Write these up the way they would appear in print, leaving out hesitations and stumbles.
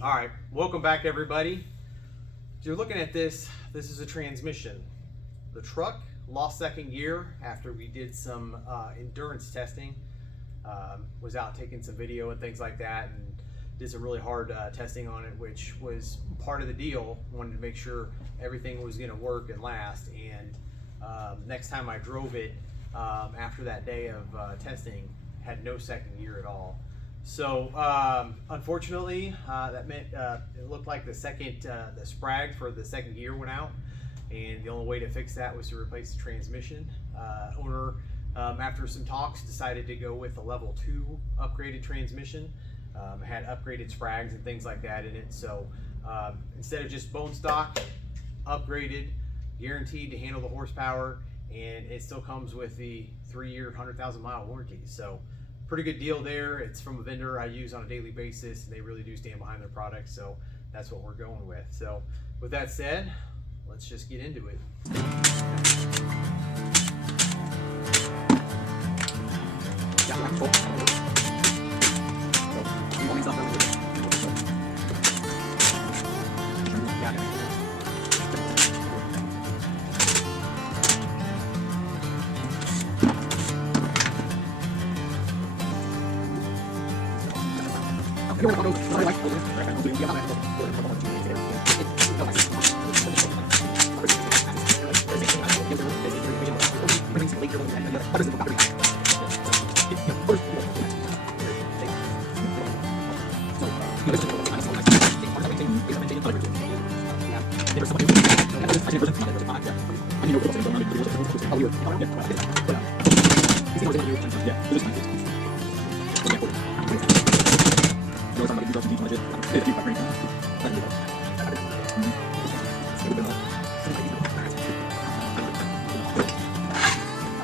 All right, welcome back everybody. If you're looking at this is a transmission. The truck lost second gear after we did some endurance testing. Was out taking some video and things like that, and did some really hard testing on it, which was part of the deal. Wanted to make sure everything was going to work and last. And next time I drove it after that day of testing, had no second gear at all. So unfortunately, that meant it looked like the sprag for the second gear went out, and the only way to fix that was to replace the transmission. Owner, after some talks, decided to go with a level 2 upgraded transmission. Had upgraded sprags and things like that in it. So instead of just bone stock, upgraded, guaranteed to handle the horsepower, and it still comes with the 3-year, 100,000-mile warranty. So pretty good deal there. It's from a vendor I use on a daily basis, and they really do stand behind their product, so that's what we're going with. So with that said, let's just get into it.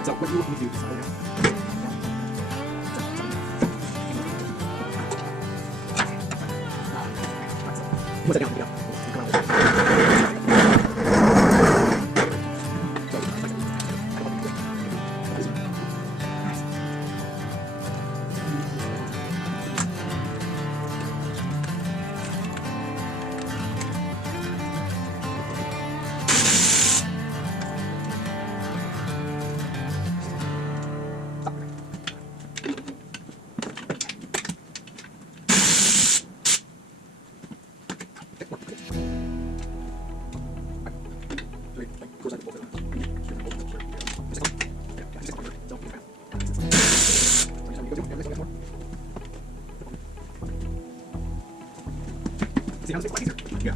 So what do you want me to do? What's that down? See how this is easier? Yeah.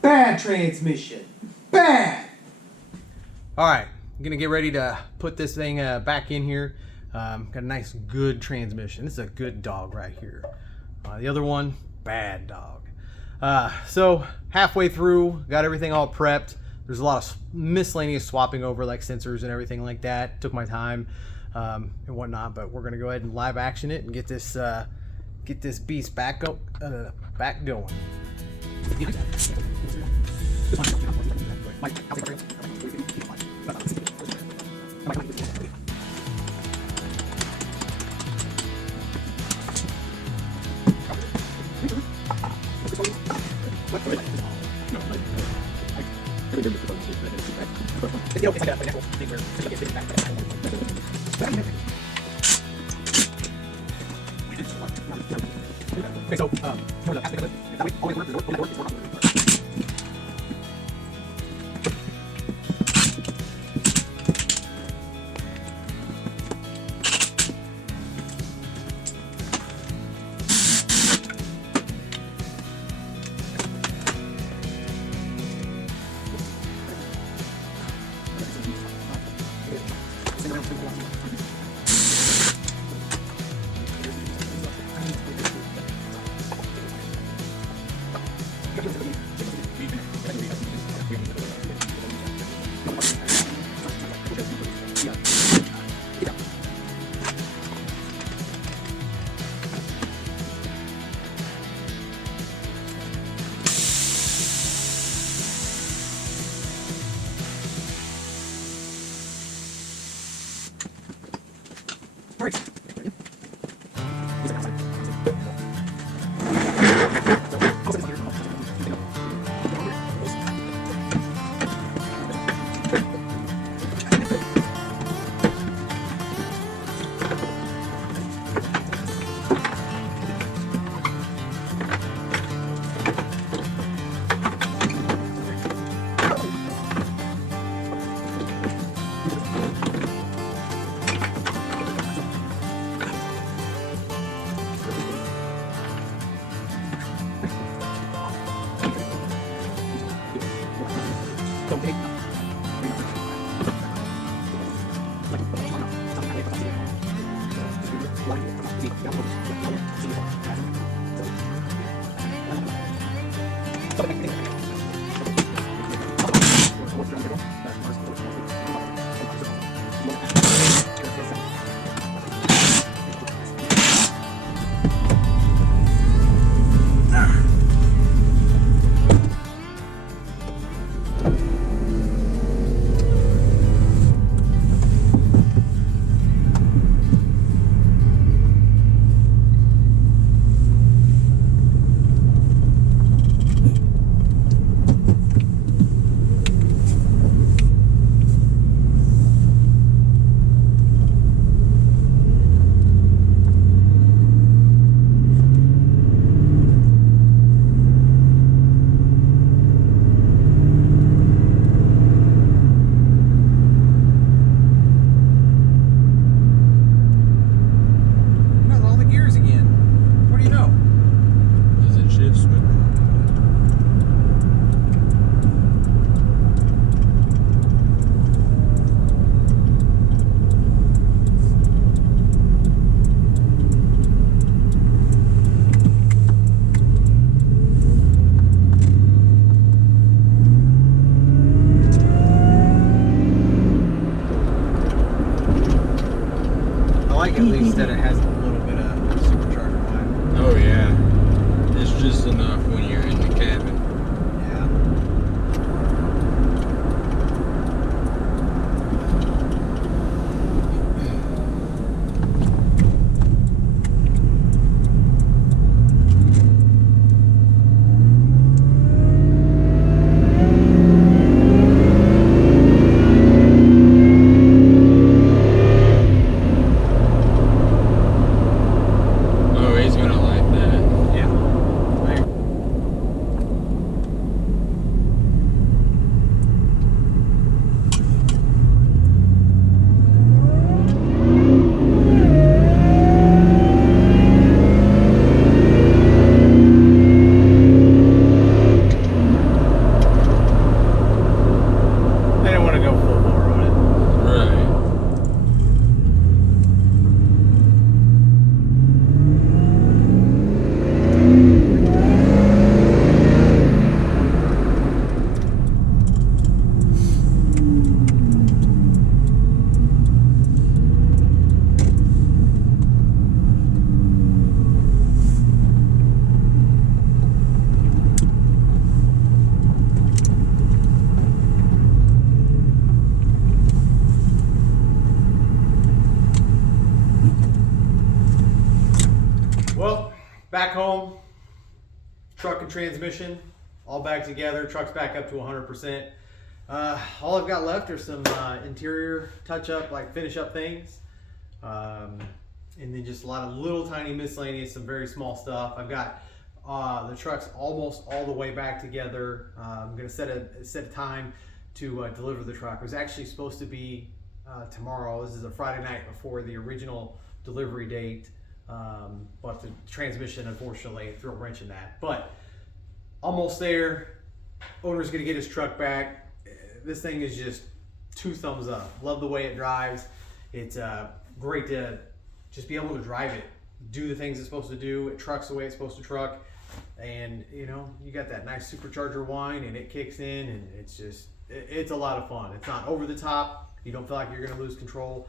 Bad transmission. Bad. All right, I'm gonna get ready to put this thing back in here. Got a nice, good transmission. This is a good dog right here. The other one, bad dog. So halfway through, got everything all prepped. There's a lot of miscellaneous swapping over, like sensors and everything like that. Took my time and whatnot, but we're gonna go ahead and live action it and get this beast back going. know, it's like a natural thing where you get back. Okay, so, for the aspect of it, that way, always work, it's work. At least that it has a little bit of supercharger vibe. Oh yeah, it's just enough when you're in the cabin. Back home, truck and transmission, all back together. Truck's back up to 100%. All I've got left are some interior touch-up, like finish-up things. And then just a lot of little tiny miscellaneous, some very small stuff. I've got the truck's almost all the way back together. I'm gonna set a time to deliver the truck. It was actually supposed to be tomorrow. This is a Friday night before the original delivery date. But the transmission, unfortunately, threw a wrench in that. But almost there. Owner's gonna get his truck back. This thing is just 2 thumbs up. Love the way it drives. It's great to just be able to drive it, do the things it's supposed to do. It trucks the way it's supposed to truck, and you know, you got that nice supercharger whine, and it kicks in, and it's a lot of fun. It's not over the top. You don't feel like you're gonna lose control.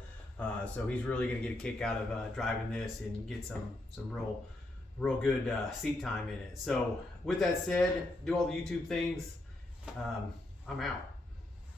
So he's really gonna get a kick out of driving this and get some real good seat time in it. So with that said, do all the YouTube things. I'm out.